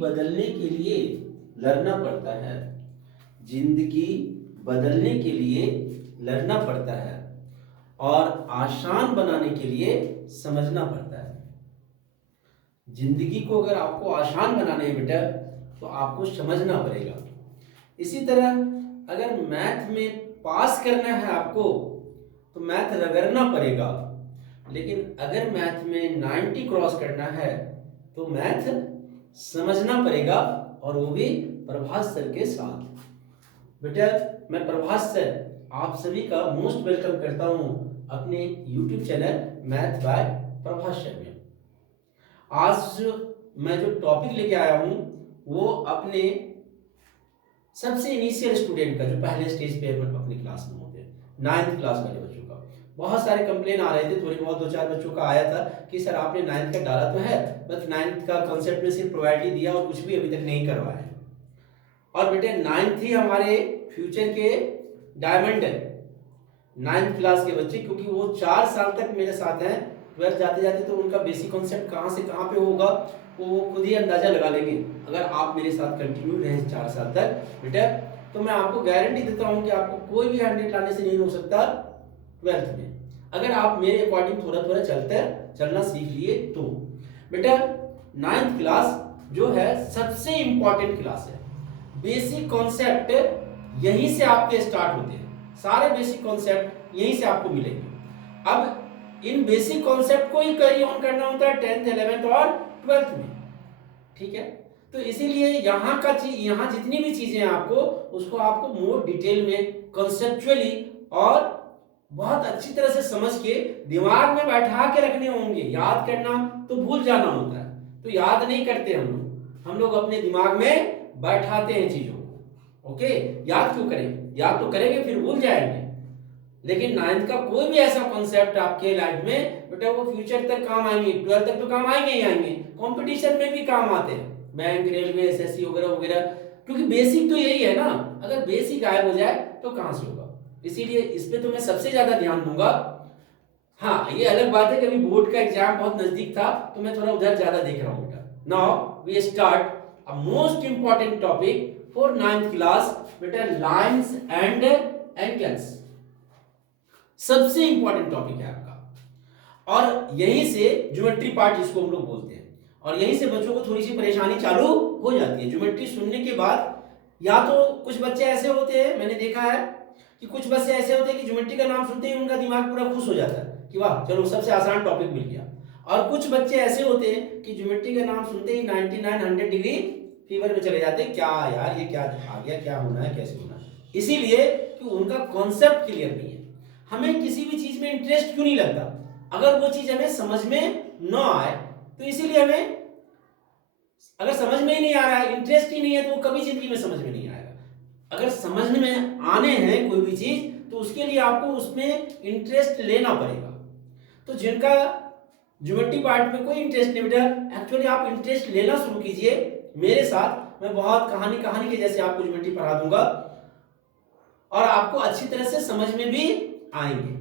बदलने के लिए लड़ना पड़ता है। जिंदगी बदलने के लिए लड़ना पड़ता है और आसान बनाने के लिए समझना पड़ता है। जिंदगी को अगर आपको आसान बनाना है बेटा तो आपको समझना पड़ेगा। इसी तरह अगर मैथ में पास करना है आपको तो मैथ रगड़ना पड़ेगा, लेकिन अगर मैथ में 90 क्रॉस करना है तो मैथ समझना पड़ेगा, और वो भी प्रभास सर के साथ। बेटा मैं प्रभास सर आप सभी का मोस्ट वेलकम करता हूं अपने YouTube channel math bye Prabhas sir में। आज मैं जो टॉपिक लेके आया हूं वो अपने सबसे इनिशियल स्टूडेंट का, जो पहले स्टेज पे अपनी क्लास में होते हैं, 9th क्लास वाले बच्चों का। बहुत सारे कंप्लेन आ रहे थे, थोड़ी बहुत 2-4 बच्चों का आया था कि सर आपने 9th का डाला तो है, बस 9th का कॉन्सेप्ट में सिर्फ प्रोवाइड ही दिया और कुछ भी अभी तक नहीं करवाया है। और बेटे 9th ही हमारे फ्यूचर के डायमंड है, 9th क्लास के बच्चे, क्योंकि वो 4 साल तक मेरे साथ हैं। 12th जाते जाते तो उनका बेसिक कॉन्सेप्ट कहाँ से कहाँ पे होगा वो खुद ही अंदाजा लगा लेंगे अगर आप मेरे साथ कंटिन्यू रहें 4 साल तक बेटा। तो मैं आपको गारंटी देता हूं कि आपको कोई भी 100 लाने से नहीं हो सकता 12th में, अगर आप मेरे अकॉर्डिंग थोड़ा थोड़ा चलना सीख लिए तो। बेटा 9th क्लास जो है सबसे इंपॉर्टेंट क्लास है। बेसिक कॉन्सेप्ट यहीं से आपके स्टार्ट होते हैं, सारे बेसिक कॉन्सेप्ट यहीं से आपको मिलेंगे। अब इन बेसिक कॉन्सेप्ट को ही कैरी ऑन करना होता है 10th 11th और 12th में, ठीक है। तो इसीलिए यहाँ जितनी भी चीजें हैं आपको उसको आपको मोर डिटेल में कॉन्सेप्चुअली और बहुत अच्छी तरह से समझ के दिमाग में बैठा के रखने होंगे। याद करना तो भूल जाना होता है, तो याद नहीं करते हम लोग अपने दिमाग में बैठाते हैं चीजों को। ओके, याद क्यों करें, याद तो करेंगे फिर भूल जाएंगे। लेकिन 9th का कोई भी ऐसा कॉन्सेप्ट आपके लाइफ में बेटा वो फ्यूचर तक काम आएंगे, 12th तक तो काम आएंगे ही आएंगे, कंपटीशन में भी काम आते हैं, बैंक रेलवे एसएससी वगैरह वगैरह, क्योंकि बेसिक तो यही है ना। अगर बेसिक गायब हो जाए तो कहां से होगा, इसीलिए इस पे तो मैं सबसे ज्यादा ध्यान दूंगा। हाँ ये अलग बात है कि अभी बोर्ड का एग्जाम बहुत नजदीक था तो मैं थोड़ा उधर ज्यादा देख रहा हूँ बेटा। Now we start a most important topic for 9th class बेटा, लाइंस एंड एंगल्स। सबसे इंपॉर्टेंट टॉपिक है आपका, और यहीं से ज्योमेट्री पार्ट जिसको हम लोग बोलते हैं, और यहीं से बच्चों को थोड़ी सी परेशानी चालू हो जाती है। ज्योमेट्री सुनने के बाद या तो कुछ बच्चे ऐसे होते हैं, मैंने देखा है कि कुछ बच्चे ऐसे होते हैं कि ज्योमेट्री का नाम सुनते ही उनका दिमाग पूरा खुश हो जाता है कि वाह चलो सबसे आसान टॉपिक मिल गया। और कुछ बच्चे ऐसे होते हैं कि ज्योमेट्री का नाम सुनते ही 99 100 डिग्री फीवर में चले जाते हैं, क्या यार ये क्या आ गया, क्या होना है, कैसे होना है, इसीलिए कि उनका कॉन्सेप्ट क्लियर नहीं है। हमें किसी भी चीज में इंटरेस्ट क्यों नहीं लगता, अगर वो चीज हमें समझ में न आए, तो इसीलिए हमें, अगर समझ में ही नहीं आ रहा है, इंटरेस्ट ही नहीं है, तो वो कभी जिंदगी में समझ में नहीं आएगा। अगर समझ में आने हैं कोई भी चीज तो उसके लिए आपको उसमें इंटरेस्ट लेना पड़ेगा। तो जिनका ज्योमेट्री पार्ट में कोई इंटरेस्ट नहीं बेटा, एक्चुअली आप इंटरेस्ट लेना शुरू कीजिए मेरे साथ। मैं बहुत कहानी के जैसे आपको ज्योमेट्री पढ़ा दूंगा और आपको अच्छी तरह से समझ में भी आएंगे।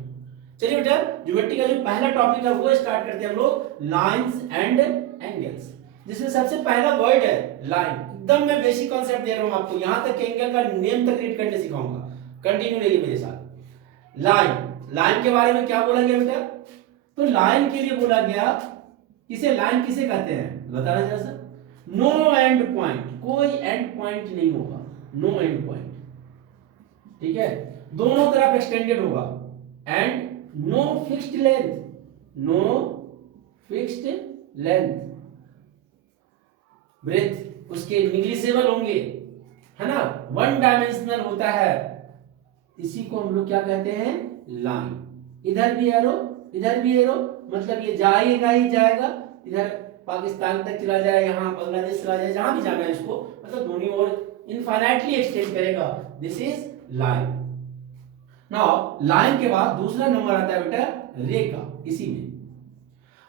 चलिए बेटा ज्योमेट्री का जो पहला टॉपिक है वो स्टार्ट करते हैं हम लोग, लाइंस एंड एंगल्स, जिसमें सबसे पहला वर्ड है लाइन। एकदम मैं बेसिक कॉन्सेप्ट दे रहा हूं आपको, यहां तक एंगल का नेम तक रीड करने सिखाऊंगा, कंटिन्यू रहिए मेरे साथ। लाइन के बारे में क्या बोला गया बेटा, तो लाइन के लिए बोला गया, इसे लाइन किसे कहते हैं बताना जरा सा। नो एंड पॉइंट, कोई एंड पॉइंट नहीं होगा, नो एंड पॉइंट, ठीक है, दोनों तरफ एक्सटेंडेड होगा, and no fixed length, no fixed length, breadth उसके निग्लिजिबल होंगे, है ना, वन डायमेंशनल होता है, इसी को हम लोग क्या कहते हैं, लाइन। इधर भी एरो इधर भी एरो, मतलब ये जाएगा ही जाएगा, इधर पाकिस्तान तक चला जाए, यहाँ बांग्लादेश चला जाए, जहां भी जाना है इसको, मतलब दोनों ओर इनफाइनाइटली एक्सटेंड करेगा, this is line. Now line के बाद दूसरा नंबर आता है बेटा रे का, इसी में।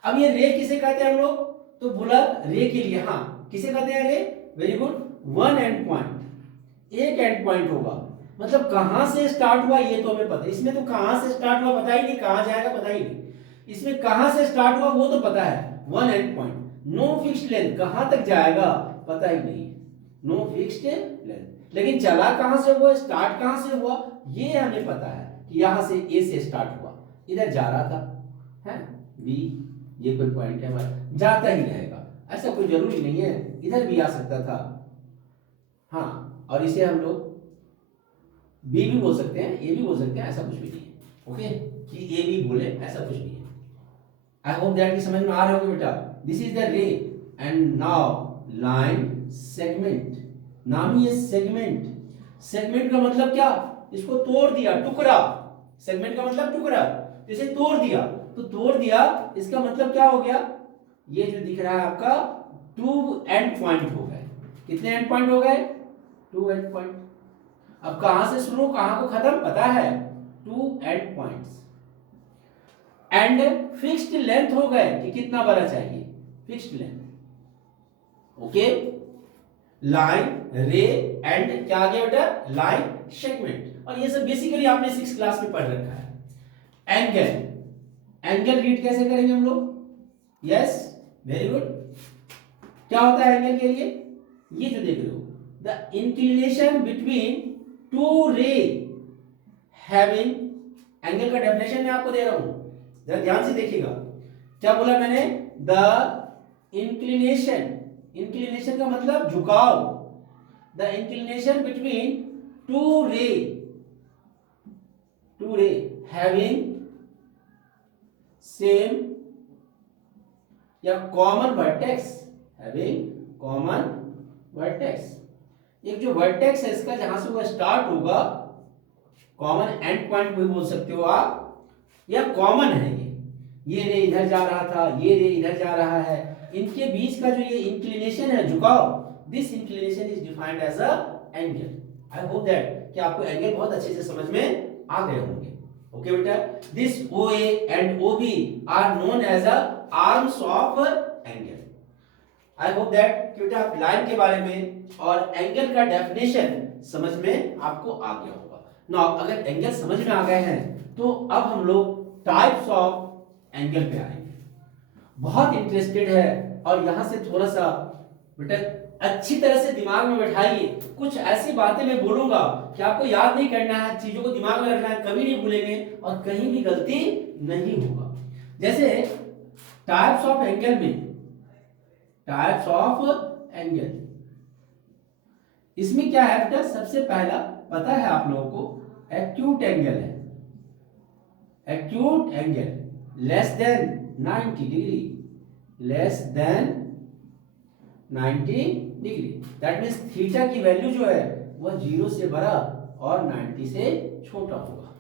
अब ये रे किसे कहते हैं हम लोग, तो बोला रे के लिए, हाँ किसे कहते हैं रे, very good, one end point, एक एंड पॉइंट होगा, मतलब कहां से स्टार्ट हुआ ये तो हमें पता है, इसमें तो कहां से स्टार्ट हुआ पता ही नहीं, कहां जाएगा पता ही नहीं, इसमें कहां से स्टार्ट हुआ वो तो पता है, one end point. No fixed length, कहां तक जाएगा पता ही नहीं, नो फिक्स्ड लेंथ। लेकिन चला कहां से हुआ, स्टार्ट कहां से हुआ, ये हमें पता है कि यहां से ए से स्टार्ट हुआ, इधर जा रहा था, है बी, ये कोई पॉइंट है हमारा, जाता ही रहेगा, ऐसा कोई जरूरी नहीं है, इधर भी आ सकता था। हाँ, और इसे हम लोग बी भी बोल सकते हैं, ए भी बोल सकते हैं, ऐसा कुछ भी नहीं है। ओके, कि ए बी बोले ऐसा कुछ नहीं है। आई होप दैट, समझ में आ रहा होगा बेटा। दिस इज द रे एंड नाउ लाइन सेगमेंट, नाम ही है सेगमेंट। सेगमेंट का मतलब क्या, इसको तोड़ दिया, टुकड़ा। सेगमेंट का मतलब टुकड़ा, इसे तोड़ दिया, तो तोड़ दिया इसका मतलब क्या हो गया, ये जो दिख रहा है आपका 2 एंड पॉइंट हो गए। कितने एंड पॉइंट हो गए, 2 एंड पॉइंट। अब कहां से शुरू कहां को खत्म पता है, 2 and points. And fixed length हो गए कि कितना बड़ा चाहिए, फिक्स्ड लेंथ। ओके, लाइन, रे एंड क्या आ गया बेटा, लाइन सेगमेंट। और ये सब बेसिकली आपने 6 क्लास में पढ़ रखा है। एंगल, एंगल रीड कैसे करेंगे हम लोग, यस वेरी गुड। क्या होता है एंगल के लिए, ये जो देख रहे हो, द इंक्लिनेशन बिटवीन टू रे हैविंग, एंगल का डेफिनेशन मैं आपको दे रहा हूं, जरा ध्यान से देखिएगा। क्या बोला मैंने, द इंक्लिनेशन, इंक्लिनेशन का मतलब झुकाव, द इंक्लिनेशन बिटवीन टू रे हैविंग सेम या common vertex, having common vertex. एक जो वर्टेक्स है इसका जहां से वो स्टार्ट होगा, कॉमन एंड पॉइंट भी बोल सकते हो आप, या कॉमन है ये रे इधर जा रहा था, ये रे इधर जा रहा है, इनके बीच का जो ये इंक्लिनेशन है, झुकाव, this inclination is defined as a angle. I hope that कि आपको एंगल बहुत अच्छे से समझ में आ गए होंगे। ओके बेटा, this OA and OB are known as a arms of angle. I hope that कि बेटा आप लाइन के बारे में और एंगल का डेफिनेशन समझ में आपको आ गया होगा। नाउ अगर एंगल समझ में आ गए हैं तो अब हम लोग टाइप्स ऑफ एंगल पे आएंगे। बहुत इंटरेस्टेड है, और यहां से थोड़ा सा बेटा अच्छी तरह से दिमाग में बैठाइए। कुछ ऐसी बातें मैं बोलूंगा कि आपको याद नहीं करना है, चीजों को दिमाग में रखना है, कभी नहीं भूलेंगे और कहीं भी गलती नहीं होगा। जैसे टाइप्स ऑफ एंगल में, टाइप्स ऑफ एंगल, इसमें क्या है बेटा, सबसे पहला पता है आप लोगों को, एक्यूट एंगल है। Acute angle less than 90 degree, less than 90 degree, that means theta की वैल्यू जो है वह 0 से बड़ा और 90 से छोटा होगा।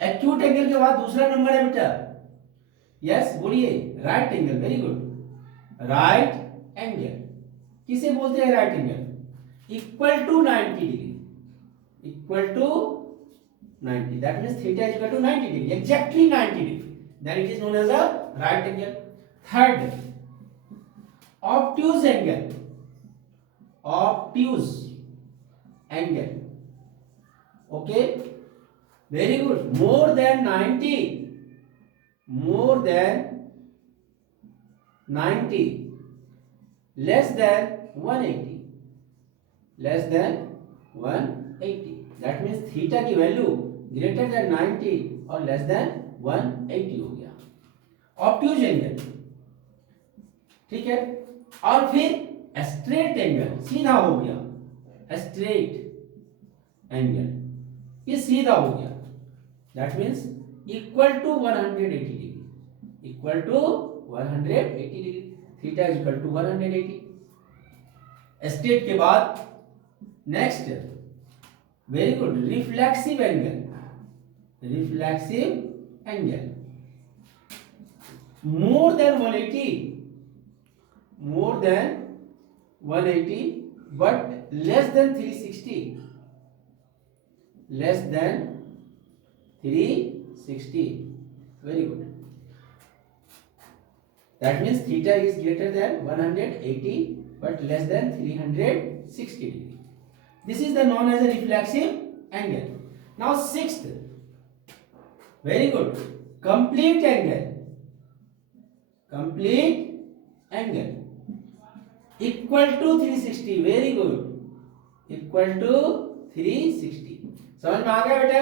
एक्यूट एंगल के बाद दूसरा नंबर है बेटा, यस बोलिए, right angle, very good. Right angle किसे बोलते हैं, right angle, equal to 90 degree, equal to 90, that means theta is equal to 90 degree, exactly 90 degree, then it is known as a right angle. Third, obtuse angle, obtuse angle, okay, very good, more than 90, more than 90, less than 180, less than 180, that means theta की value greater than 90 और less than 180 हो गया, obtuse angle. ठीक है, और फिर straight angle, सीधा हो गया, स्ट्रेट एंगल, ये सीधा हो गया, that means equal to 180 degree, equal to 180 degree, theta is equal to 180। Straight के बाद next, very good, reflexive angle, reflexive angle, more than 180, more than 180 but less than 360, less than 360, very good, that means theta is greater than 180 but less than 360 degree. This is the known as a reflexive angle. Now sixth, very good, complete angle, complete angle equal to 360, very good, equal to 360। समझ में आ गया बेटा?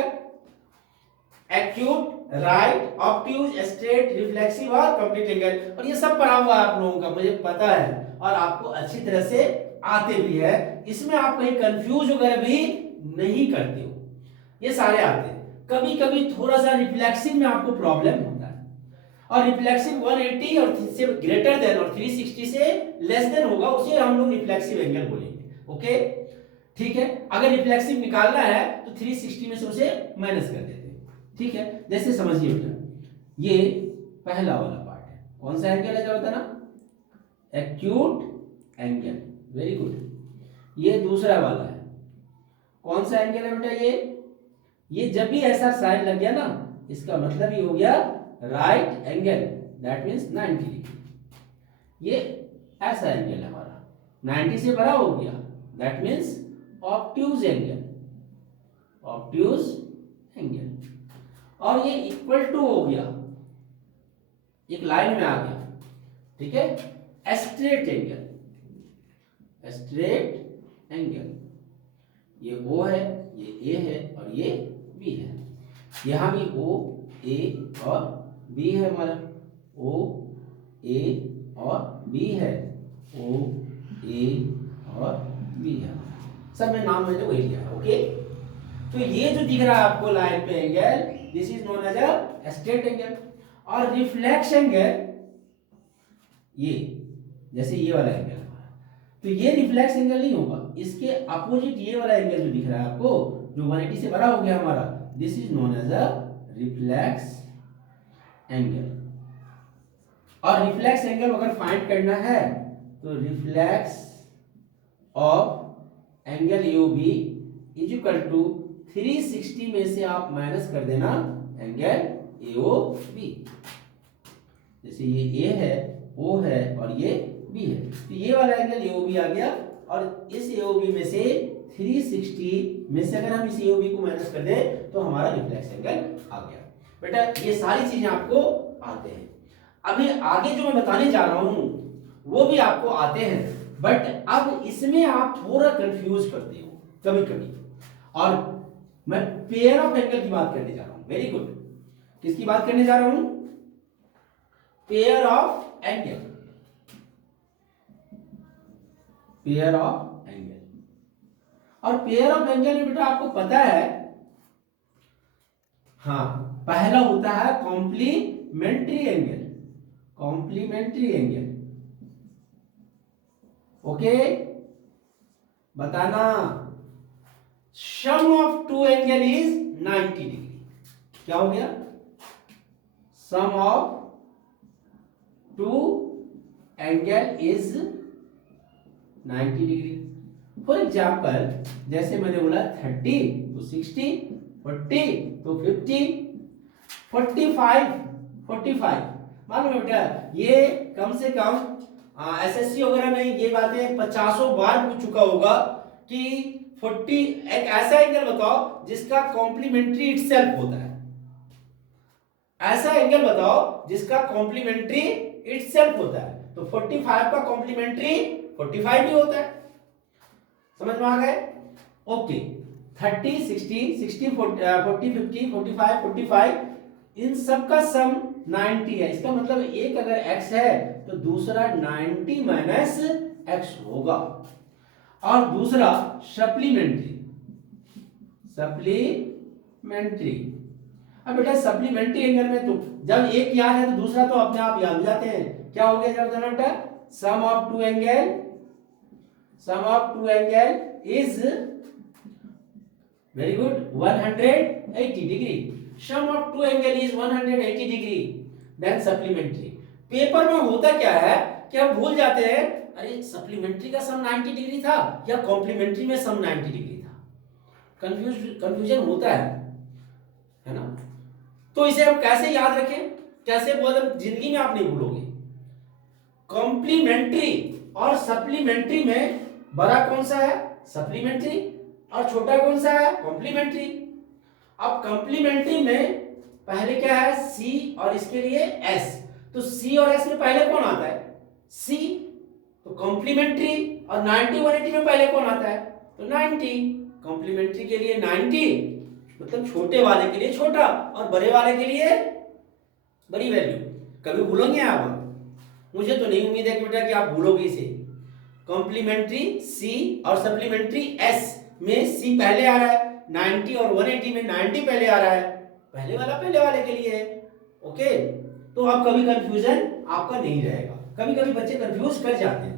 Acute, right, obtuse, straight, reflexive और complete angle. और ये सब पढ़ा हुआ है आप लोगों का, मुझे पता है, और आपको अच्छी तरह से आते भी है। इसमें आप कहीं कंफ्यूज वगैरह भी नहीं करते हो, ये सारे आते हैं। कभी कभी थोड़ा सा रिफ्लेक्सिव में आपको प्रॉब्लम होता है, और रिफ्लेक्सिव 180 और से ग्रेटर देन और 360 से लेस देन होगा, उसे हम लोग रिफ्लेक्सिव एंगल बोलेंगे। ओके, ठीक है। अगर रिफ्लेक्सिव निकालना है तो 360 में से उसे माइनस कर देते हैं, ठीक है। जैसे समझिए बेटा, ये पहला वाला पार्ट है, कौन सा एंगल है जरा बताना? Acute angle, very good. ये दूसरा वाला है, कौन सा एंगल है बेटा? ये जब भी ऐसा साइन लग गया ना, इसका मतलब ये हो गया right angle, that means 90 degree. ये ऐसा एंगल है हमारा, 90 से बड़ा हो गया, that means obtuse angle, obtuse angle. और ये इक्वल टू हो गया, एक लाइन में आ गया, ठीक है। स्ट्रेट एंगल, स्ट्रेट एंगल, ये O है, ये A है और ये B है। यहां भी O, A और B है हमारा, O, A और B है, O, A और B है। सब में नाम मैंने वही लिया है। ओके, तो ये जो दिख रहा है आपको लाइन पे angle, this is known as a straight angle. और रिफ्लेक्स एंगल, ये जैसे ये वाला एंगल, तो ये रिफ्लेक्स एंगल नहीं होगा, इसके अपोजिट ये वाला एंगल जो दिख रहा है आपको, जो 180 से बड़ा हो गया हमारा, this is known as a reflex angle. और रिफ्लेक्स एंगल अगर फाइंड करना है तो reflex of angle AOB is equal to 360 में से आप माइनस कर देना एंगल AOB। जैसे ये A है, O है और ये B है, तो ये वाला एंगल AOB आ गया, और इस AOB में से 360 में से अगर हम इस AOB को माइनस कर दें तो हमारा रिफ्लेक्स एंगल आ गया। बेटा ये सारी चीजें आपको आते हैं। अभी आगे जो मैं बताने जा रहा हूं वो भी आपको आते हैं, बट अब इसमें आप थोड़ा कंफ्यूज करते हो कभी कभी। और मैं पेयर ऑफ एंगल की बात करने जा रहा हूं, वेरी गुड। किसकी बात करने जा रहा हूं? Pair of angle, pair of angle. और पेयर ऑफ एंगल में बेटा आपको पता है, हाँ, पहला होता है complementary angle, complementary angle. Okay, बताना sum of two angle is 90 degree. क्या हो गया? Sum of two angle is 90 degree. For example, जैसे मैंने बोला 30 तो 60, 40 तो 50, 45, 45। मालूम है बेटा, ये कम से कम एसएससी वगैरह में ये बातें 50 बार पूछ चुका होगा कि 40 एक ऐसा एंगल बताओ जिसका कॉम्प्लीमेंट्री इटसेल्फ होता है। ऐसा एंगल बताओ जिसका कॉम्प्लीमेंट्री इटसेल्फ होता है। तो 45 का कॉम्प्लीमेंट्री 45 भी होता है। समझ में आ गए? ओके, 30, 60, 60, 40, 50, 45, 45, इन सब का सम 90 है। इसका मतलब एक अगर x है तो दूसरा 90 माइनस x होगा। और दूसरा सप्लीमेंट्री, सप्लीमेंट्री। अब बेटा सप्लीमेंट्री एंगल में तो जब एक याद है तो दूसरा तो अपने आप याद हो जाते हैं। क्या हो गया जब बताना बेटा? Sum of two angle, sum of two angle is very good 180 degree. Sum of two angle is 180 degree, then supplementary. Paper में होता क्या है कि हम भूल जाते हैं, अरे सप्लीमेंट्री का सम 90 डिग्री था या कॉम्प्लीमेंट्री में सम 90 डिग्री था। कंफ्यूजन होता है ना? तो इसे हम कैसे याद रखें, कैसे मतलब जिंदगी में आप नहीं भूलोगे। कॉम्प्लीमेंट्री और सप्लीमेंट्री में बड़ा कौन सा है? सप्लीमेंट्री। और छोटा कौन सा है? कॉम्प्लीमेंट्री। अब कॉम्प्लीमेंट्री में पहले क्या है? सी और इसके लिए एस। तो सी और एस में पहले कौन आता है? सी, तो कॉम्प्लीमेंट्री, और 90 180 में पहले कौन आता है, तो 90। कॉम्प्लीमेंट्री के लिए 90 मतलब छोटे वाले के लिए छोटा और बड़े वाले के लिए बड़ी वैल्यू। कभी भूलोगे आप? मुझे तो नहीं उम्मीद है कि बेटा कि आप भूलोगे इसे। कॉम्प्लीमेंट्री सी और सप्लीमेंट्री एस में सी पहले आ रहा है, 90 और 180 में 90 पहले आ रहा है, पहले वाला पहले वाले के लिए है। ओके, तो अब कभी कंफ्यूजन आपका नहीं रहेगा। कभी कभी बच्चे कंफ्यूज कर जाते हैं।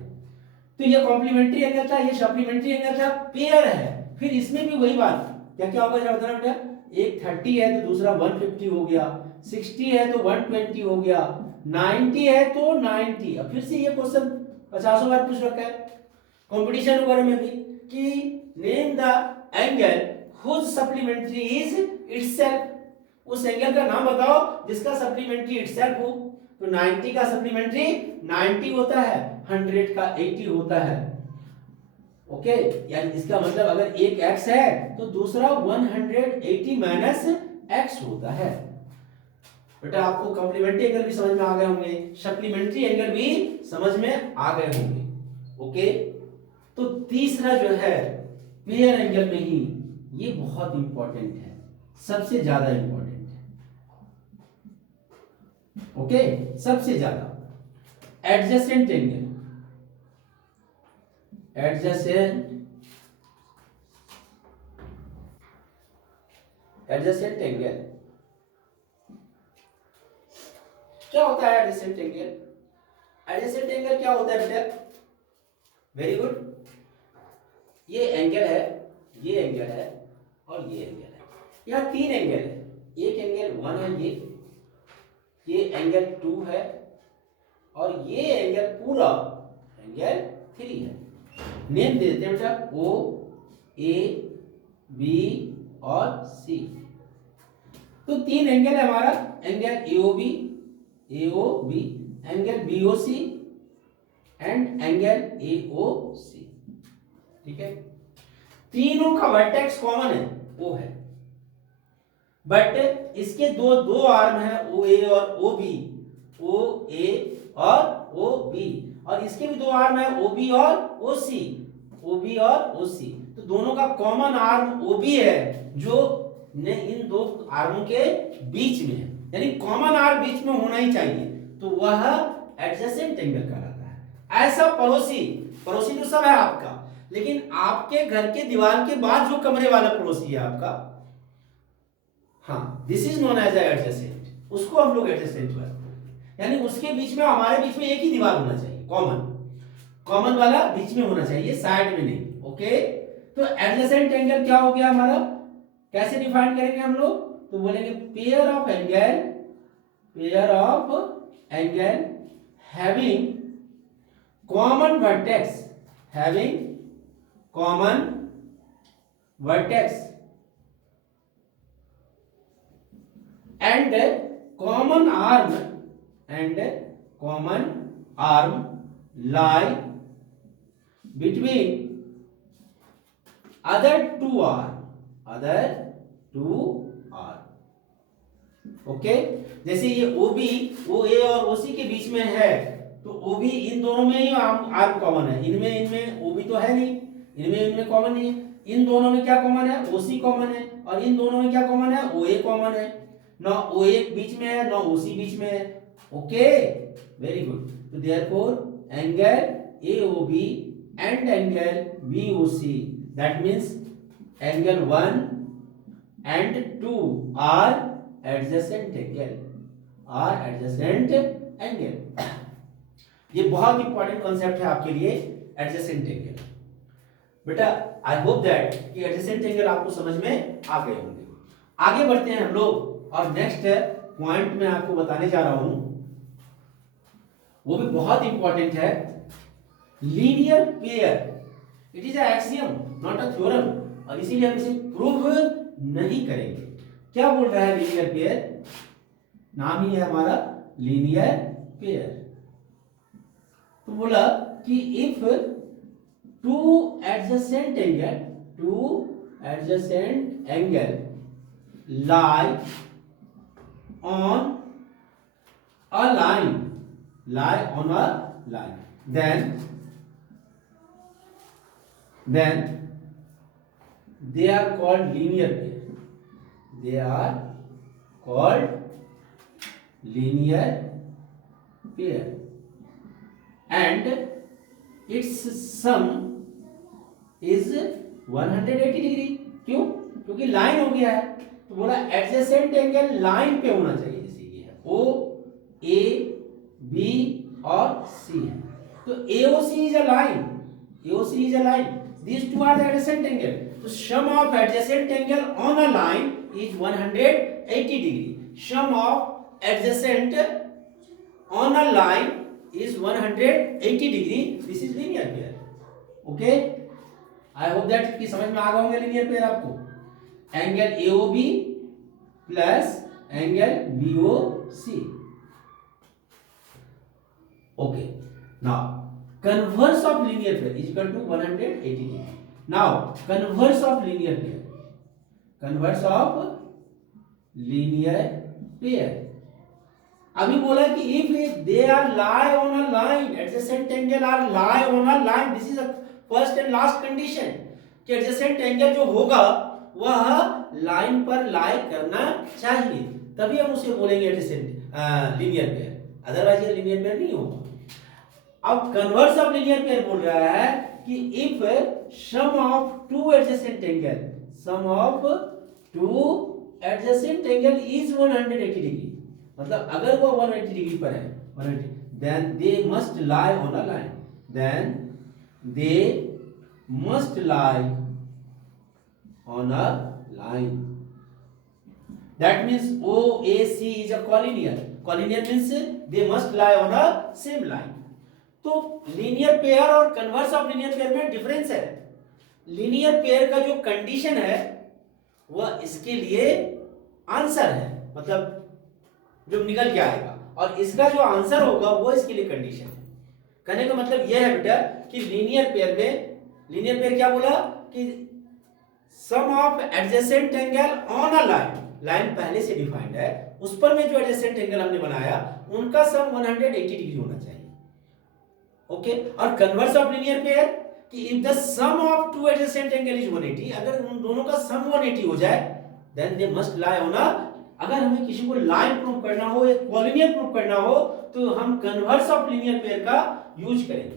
तो ये कॉम्प्लीमेंट्री एंगल था, ये सप्लीमेंट्री एंगल था, पेयर है। फिर इसमें भी वही बात, क्या क्या होगा जरा बताना बेटा। एक 30 है तो दूसरा 150 हो गया, 60 है तो 120 हो गया, 90 है तो 90। अब फिर से ये क्वेश्चन 50 बार पूछ रखा है कंपटीशन वगैरह में भी कि name the angle whose supplementary is itself. उस एंगल का नाम बताओ जिसका सप्लीमेंट्री इटसेल्फ हो। तो 90 का सप्लीमेंट्री 90 होता है, 100 का 80 होता है। ओके, यानी इसका मतलब अगर एक x है तो दूसरा 180 माइनस x होता है। बेटा आपको कॉम्प्लीमेंट्री एंगल भी समझ में आ गए होंगे, सप्लीमेंट्री एंगल भी समझ में आ गए होंगे। ओके, तो तीसरा जो है पेयर एंगल में ही, ये बहुत इंपॉर्टेंट है, सबसे ज्यादा इंपॉर्टेंट है। ओके, सबसे ज्यादा एडजेसेंट एंगल। एडजेसेंट एंगल क्या होता है? एडजेसेंट एंगल, एडजेसेंट एंगल क्या होता है बेटा? वेरी गुड, ये एंगल है, ये एंगल है और ये एंगल है। यहाँ तीन एंगल है, एक एंगल 1 है, ये एंगल 2 है और ये एंगल पूरा एंगल 3 है। नेम दे देते हैं बेटा, ओ, ए, बी और सी। तो तीन एंगल है हमारा, angle AOB, angle BOC and angle AOC. ठीक है, तीनों का वर्टेक्स कॉमन है, ओ है, बट इसके दो दो आर्म है, ओ ए और ओ बी, ओ ए और ओ बी, और इसके भी दो आर्म है, ओ बी और ओ सी, ओ बी और ओ सी। तो दोनों का कॉमन आर्म ओ बी है, जो ने इन दो आर्मों के बीच में है, यानी कॉमन आर्म बीच में होना ही चाहिए, तो वह एडजेसेंट एंगल कहलाता है। ऐसा पड़ोसी, पड़ोसी तो सब है आपका, लेकिन आपके घर के दीवार के बाद जो कमरे वाला पड़ोसी है आपका, हाँ, this is known as adjacent, उसको हम लोग एडजेसेंट कहते हैं। यानी उसके बीच में, हमारे बीच में एक ही दीवार होना चाहिए, कॉमन, कॉमन वाला बीच में होना चाहिए, साइड में नहीं। ओके, तो एडजेसेंट एंगल क्या हो गया हमारा? कैसे डिफाइन करेंगे हम लोग? तो बोलेंगे pair of angle having common vertex, having common vertex and common arm lie between other two arm। Okay, जैसे ये OB, OA और OC के बीच में है, तो OB इन दोनों में ही आर्म कॉमन है, इनमें OB तो है नहीं, इनमें कॉमन नहीं है। इन दोनों में क्या कॉमन है? OC कॉमन है, और इन दोनों में क्या कॉमन है? OA कॉमन है। ना OA बीच में है, ना OC बीच में है। Okay, very good. तो therefore angle AOB and angle BOC, that means angle 1 and 2 are adjacent angle। ये बहुत इंपॉर्टेंट कॉन्सेप्ट है आपके लिए, एडजेसेंट एंगल। बेटा आई होप दैट कि एडजेसेंट एंगल आपको समझ में आ गए होंगे। आगे बढ़ते हैं हम लोग, और नेक्स्ट पॉइंट मैं आपको बताने जा रहा हूं, वो भी बहुत इंपॉर्टेंट है, linear pair. It is a axiom not a theorem, और इसीलिए हम इसे प्रूव नहीं करेंगे। क्या बोल रहा है लीनियर पेयर? नाम ही है हमारा लीनियर पेयर। तो बोला कि if two adjacent angle lie on a line, then they are called linear pair. They are called linear pair, and its sum is 180 degree. क्यों? क्योंकि लाइन हो गया है, तो बोला एडजेसेंट एंगल लाइन पे होना चाहिए. जैसे ये है ओ ए बी और सी है, तो AOC is a line. AOC is a line. These two are the adjacent angle. So sum of adjacent angle on a line is 180 degree. Sum of adjacent on a line is 180 degree. This is linear pair. Okay? I hope that कि समझ में आ गए होंगे linear pair आपको. Angle AOB plus angle BOC. Okay. Now converse of linear pair is equal to 180 degree. Now converse of linear pair. Converse of linear pair. अभी बोला कि if they are lie on a line, adjacent angle are lie on a line. This is the first and last condition. कि adjacent angle जो होगा वह line पर लाई करना चाहिए, तभी हम उसे बोलेंगे adjacent linear pair. अदरवाइज ये linear pair नहीं होगा. अब कन्वर्स ऑफ लीनियर पेयर बोल रहा है कि if sum of two adjacent angle is 180 degree, मतलब अगर वो 180 डिग्री पर है 180, then they must lie on a line. Then they must lie on a line. That means OAC is a collinear. Collinear means they must lie on a same line. तो linear pair और converse of linear pair में difference है. Linear pair का जो condition है वह इसके लिए आंसर है, मतलब जो निकल के आएगा, और इसका जो आंसर होगा वो इसके लिए कंडीशन है. कहने का मतलब यह है बेटा कि लीनियर पेयर क्या बोला कि sum of adjacent angle on a line. Line पहले से डिफाइंड है, उस पर में जो एडजेसेंट एंगल हमने बनाया उनका सम 180 डिग्री होना चाहिए. ओके. और कन्वर्स ऑफ लीनियर पेयर कि if the sum of two adjacent angle is 180, अगर उन दोनों का सम 180 हो जाए then they must lie on a. अगर हमें किसी को लाइन प्रूव करना हो या कॉलिनियर प्रूव करना हो तो हम कन्वर्स ऑफ लीनियर पेयर का यूज करेंगे,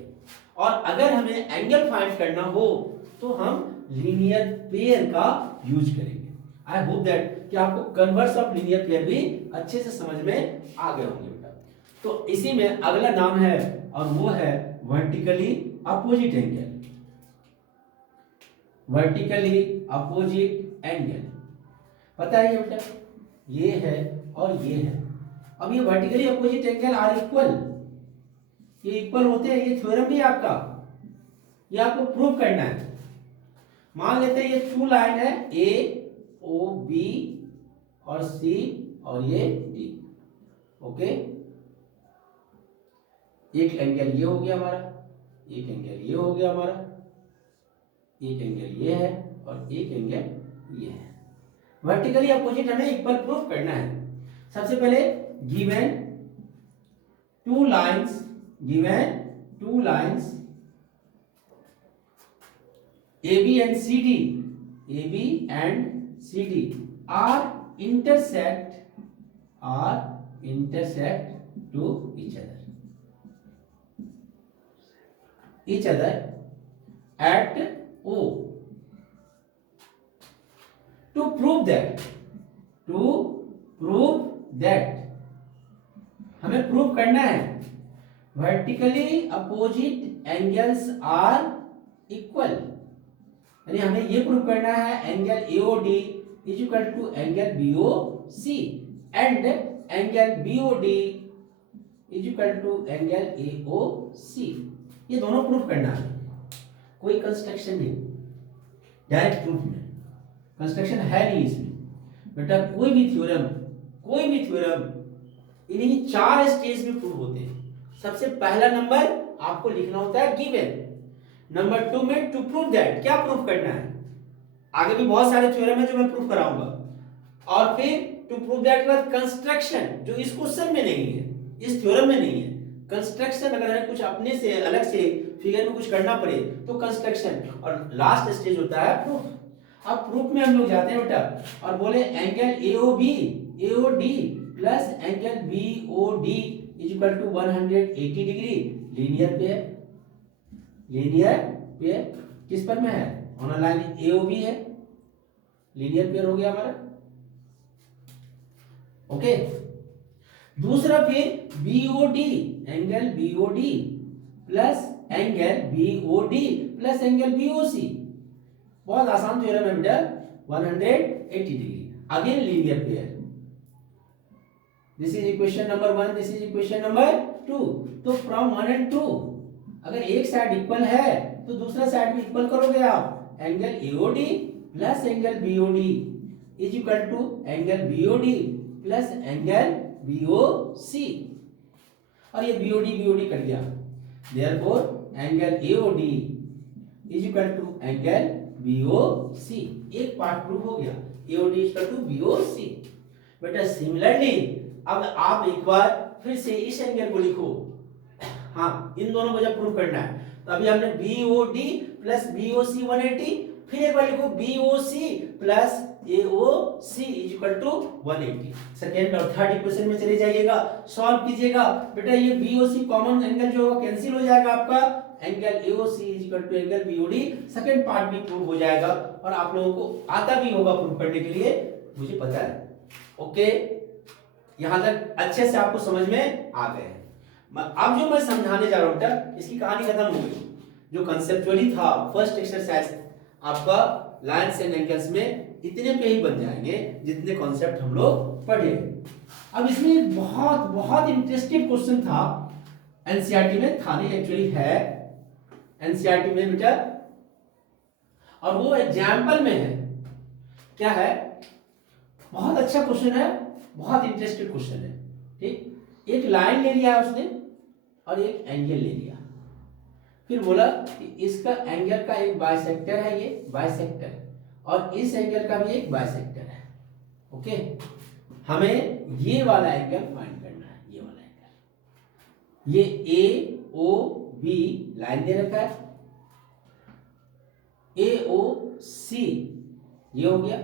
और अगर हमें एंगल फाइंड करना हो तो हम लीनियर पेयर का यूज करेंगे. आई होप दैट कि आपको कन्वर्स ऑफ लीनियर पेयर भी अच्छे से समझ में आ गए होंगे बेटा. तो इसी में अगला नाम है और वो है vertically opposite angle. Vertically opposite angle पता है ये बेटा, ये है और ये है. अब ये vertically opposite angle are equal, ये इक्वल होते हैं, ये थ्योरम भी आपका, ये आपको प्रूव करना है. मान लेते हैं ये टू लाइन है ए ओ बी और सी और ये डी. ओके. एक एंगल ये हो गया हमारा, एक एंगल ये हो गया हमारा, एक एंगल ये है और एक एंगल ये है. वर्टिकली अपोजिट हमें इक्वल प्रूफ करना है. सबसे पहले given two lines AB and CD are intersect to each other at O. To prove that हमें प्रूव करना है vertically opposite angles are equal, यानी हमें ये प्रूव करना है angle AOD is equal to angle BOC and angle BOD is equal to angle AOC. ये दोनों प्रूफ करना है. कोई कंस्ट्रक्शन नहीं, डायरेक्ट प्रूफ में कंस्ट्रक्शन है नहीं इसमें बेटा. कोई भी थ्योरम इन्हीं चार स्टेज में प्रूव होते हैं. सबसे पहला नंबर आपको लिखना होता है गिवन. नंबर 2 में टू प्रूव दैट, क्या प्रूव करना है. आगे भी बहुत सारे थ्योरम है जो मैं प्रूव कराऊंगा. और फिर टू प्रूव दैट के बाद कंस्ट्रक्शन, जो इस क्वेश्चन में नहीं है, इस थ्योरम में नहीं है, कंस्ट्रक्शन अगर हमें कुछ अपने से अलग से फिगर में कुछ करना पड़े तो कंस्ट्रक्शन, और लास्ट स्टेज होता है प्रूफ। अब प्रूफ में हम लोग जाते हैं बेटा और बोले angle AOB AOD plus angle BOD is equal to 180 degree linear pair. Linear pair किस पर में है? ऑन अ लाइन एओबी है, लीनियर पेयर हो गया हमारा। ओके, दूसरा फिर BOD, angle BOD plus angle BOD plus angle BOC, बहुत आसान थ्योरम है बेटा, 180 degree, again linear pair. This is equation number 1, this is equation number 2। तो फ्रॉम 1 and 2 अगर एक साइड इक्वल है तो दूसरा साइड भी इक्वल करोगे आप। Angle AOD plus angle BOD is equal to angle BOD plus angle BOC, और ये बीओडी बीओडी कर दिया, therefore angle AOD is equal to angle BOC. एक पार्ट प्रूव हो गया, AOD is equal to BOC. बेटा सिमिलरली अब आप एक बार फिर से इस एंगल को लिखो। हाँ, इन दोनों को जब प्रूव करना है तो अभी हमने बीओडी प्लस बीओसी 180, फिर एक बार लिखो BOC plus AOC is equal to 180। Second और थर्ड इक्वेशन में चले जाइएगा, सॉल्व कीजिएगा। बेटा ये बीओसी कॉमन एंगल जो होगा कैंसिल हो जाएगा, आपका angle AOC is equal to angle BOD. Second part भी प्रूव हो जाएगा और आप लोगों को आता भी होगा प्रूव करने के लिए, मुझे पता है। ओके, यहां तक अच्छे से आपको समझ में आ गए हैं। अब जो मैं समझाने जा रहा हूं बेटा, इसकी कहानी खत्म हो गई। जो कंसेप्चुअली था फर्स्ट एक्सरसाइज आपका लाइन्स एंड एंगल्स में इतने पे ही बन जाएंगे जितने कॉन्सेप्ट हम लोग पढ़े। अब इसमें एक बहुत बहुत इंटरेस्टिंग क्वेश्चन था, एनसीईआरटी में था, नहीं एक्चुअली है एनसीईआरटी में बेटा, और वो एग्जाम्पल में है। क्या है? बहुत अच्छा क्वेश्चन है, बहुत इंटरेस्टिंग क्वेश्चन है। ठीक, एक लाइन ले लिया उसने और एक एंगल ले लिया, फिर बोला कि इसका एंगल का एक बाइसेक्टर है, ये बाइसेक्टर, और इस एंगल का भी एक बाइसेक्टर है। ओके, हमें ये वाला एंगल फाइंड करना है, ये वाला एंगल। ये ए ओ बी लाइन दे रखा है, ए ओ सी ये हो गया,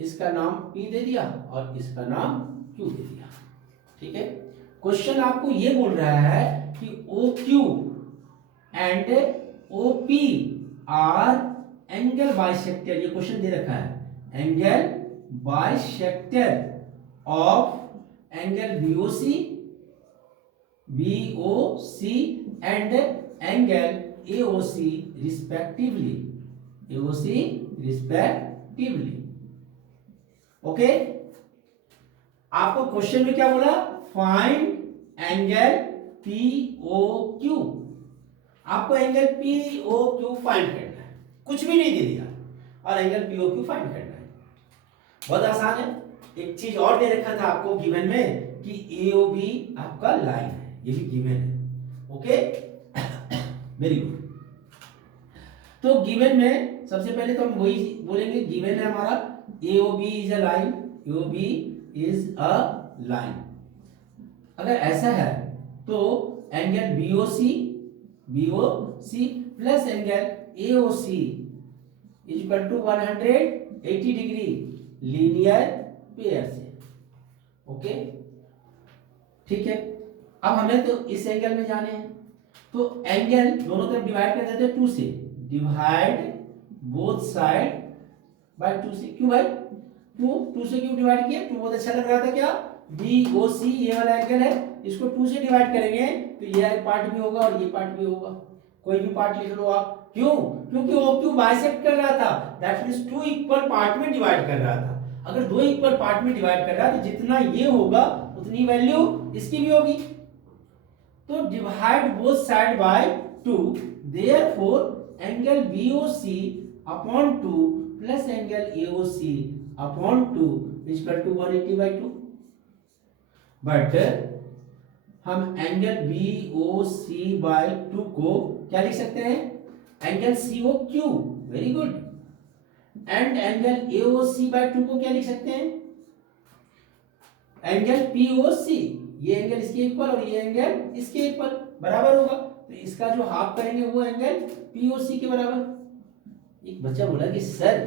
इसका नाम P दे दिया और इसका नाम Q दे दिया। ठीक है, क्वेश्चन आपको ये बोल रहा है कि OQ and OP R angle bisector, ये क्वेश्चन दे रखा है, angle bisector of angle BOC and angle AOC respectively, AOC respectively. Okay, आपको क्वेश्चन में क्या बोला? Find angle POQ। आपको एंगल POQ फाइंड करना है, कुछ भी नहीं दे दिया, और एंगल POQ फाइंड करना है। बहुत आसान है। एक चीज और दे रखा था आपको गिवन में कि AOB आपका लाइन है, ये भी गिवन है। Okay, very good. तो गिवन में सबसे पहले तो हम वही बोलेंगे, गिवन है हमारा AOB is a line, AOB is a line. अगर ऐसा है तो angle BOC plus angle AOC is equal to 180 degree linear pair से। ओके, ठीक है। अब हमें तो इस एंगल में जाने हैं, तो एंगल दोनों तरफ डिवाइड कर देते हैं 2 से, डिवाइड बोथ साइड बाय 2 से। क्यों भाई? 2 से क्यों डिवाइड किया? 2 बहुत अच्छा लग रहा था क्या? BOC ये वाला एंगल है, इसको 2 से डिवाइड करेंगे तो ये पार्ट भी होगा और ये पार्ट भी होगा, कोई भी पार्ट लिख लो आप। क्यों? क्योंकि OQ बाइसेक्ट कर रहा था, दैट मींस 2 इक्वल पार्ट में डिवाइड कर रहा था। अगर 2 इक्वल पार्ट में डिवाइड कर रहा है तो जितना ये होगा उतनी वैल्यू इसकी भी होगी। तो divide both side by 2, therefore angle BOC upon 2 plus angle AOC upon 2 is equal to 180/2। But हम एंगल BOC/2 को क्या लिख सकते हैं? Angle COQ, very good. And angle AOC/2 को क्या लिख सकते हैं? एंगल POC, ये एंगल इसके इक्वल और ये एंगल इसके इक्वल। बराबर होगा, तो इसका जो हाफ करेंगे वो एंगल पीओसी के बराबर। एक बच्चा बोला कि सर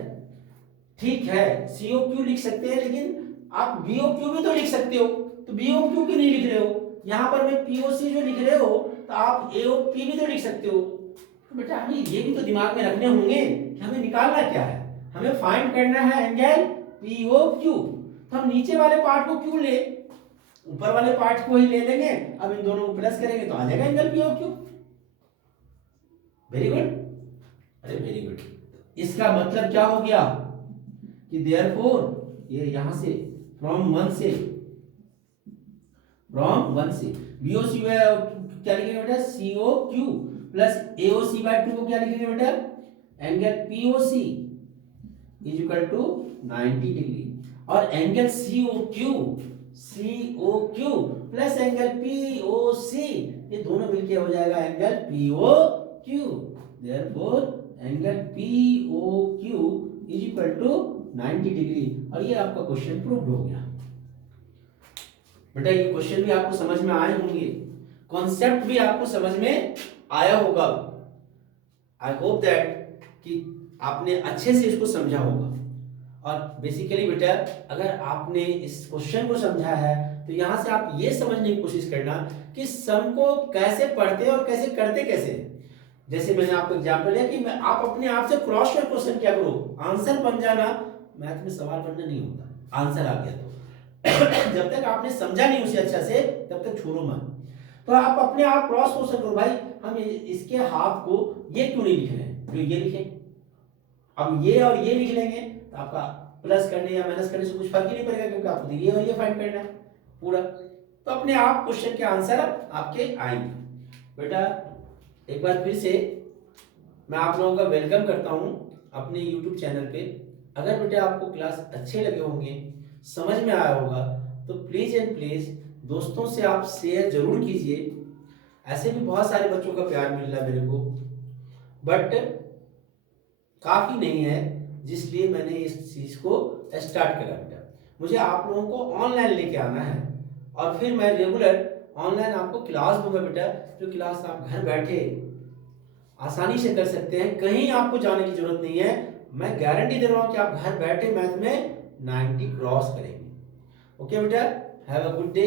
ठीक है सीओक्यू लिख सकते हैं, लेकिन आप बीओक्यू भी तो लिख सकते हो, तो बीओक्यू क्यों नहीं लिख रहे हो? यहाँ पर मैं पीओसी जो लिख रहे हो तो आप एओपी भी तो लिख सकते हो। तो बेटा हमें ये भी तो दिमाग में रखने होंगे कि हमें निकालना क्या है, हमें फाइंड करना है एंगल पीओक्यू। तो हम नीचे वाले पार्ट को क्यों ले, ऊपर वाले पार्ट को ही ले लेंगे। अब इन दोनों को प्लस करेंगे तो आ जाएगा एंगल पीओक्यू। वेरी गुड, अरे वेरी गुड। इसका मतलब क्या हो गया कि देयरफॉर ये यहां से फ्रॉम वन से बीओसी क्या लिखेंगे बेटा, CO Q plus AOC by 2 को क्या लिखेंगे बेटा, angle POC is equal to 90 degree. और angle COQ plus angle POC, ये दोनों मिलके हो जाएगा angle POQ. Therefore angle POQ is equal to 90 degree. और ये आपका क्वेश्चन प्रूव्ड हो गया। बेटा ये क्वेश्चन भी आपको समझ में आए होंगे, कॉन्सेप्ट भी आपको समझ में आया होगा। आई होप दैट कि आपने अच्छे से इसको समझा होगा। और बेसिकली बेटा अगर आपने इस क्वेश्चन को समझा है तो यहां से आप ये समझने की कोशिश करना कि सम को कैसे पढ़ते और कैसे करते कैसे। जैसे मैंने आपको एग्जांपल दिया कि आप अपने आप से क्रॉस क्वेश्चन क्या करो, आंसर बन जाना। मैथ में सवाल बनना नहीं होता, आंसर आ गया तो जब तक आपने समझा नहीं उसे अच्छा से तब तक छोड़ो मत। तो आप अपने आप क्रॉस क्वेश्चन करो, भाई हम इसके हाफ को ये क्यों नहीं लिख रहे हैं जो ये लिखे। अब ये और ये लिख लेंगे तो आपका प्लस करने या माइनस करने से कुछ फर्क ही नहीं पड़ेगा, क्योंकि आपको ये और ये फाइंड करना है पूरा। तो अपने आप क्वेश्चन के आंसर आपके आएंगे। बेटा एक बार फिर से मैं आप लोगों का वेलकम करता हूं अपने YouTube चैनल पे। अगर बेटा आपको क्लास अच्छे लगे होंगे, समझ में आया होगा, तो प्लीज एंड प्लीज दोस्तों से आप शेयर जरूर कीजिए। ऐसे भी बहुत सारे बच्चों का प्यार मिल रहा है मेरे को, बट काफी नहीं है, जिसलिए मैंने इस चीज को स्टार्ट करा। बेटा मुझे आप लोगों को ऑनलाइन लेके आना है और फिर मैं रेगुलर ऑनलाइन आपको क्लास दूंगा बेटा, जो क्लास आप घर बैठे आसानी से कर सकते हैं, कहीं आपको जाने की जरूरत नहीं है। मैं गारंटी दे रहा हूं कि आप घर बैठे मैथ में 90 क्रॉस करेंगे। ओके बेटा, हैव अ गुड डे।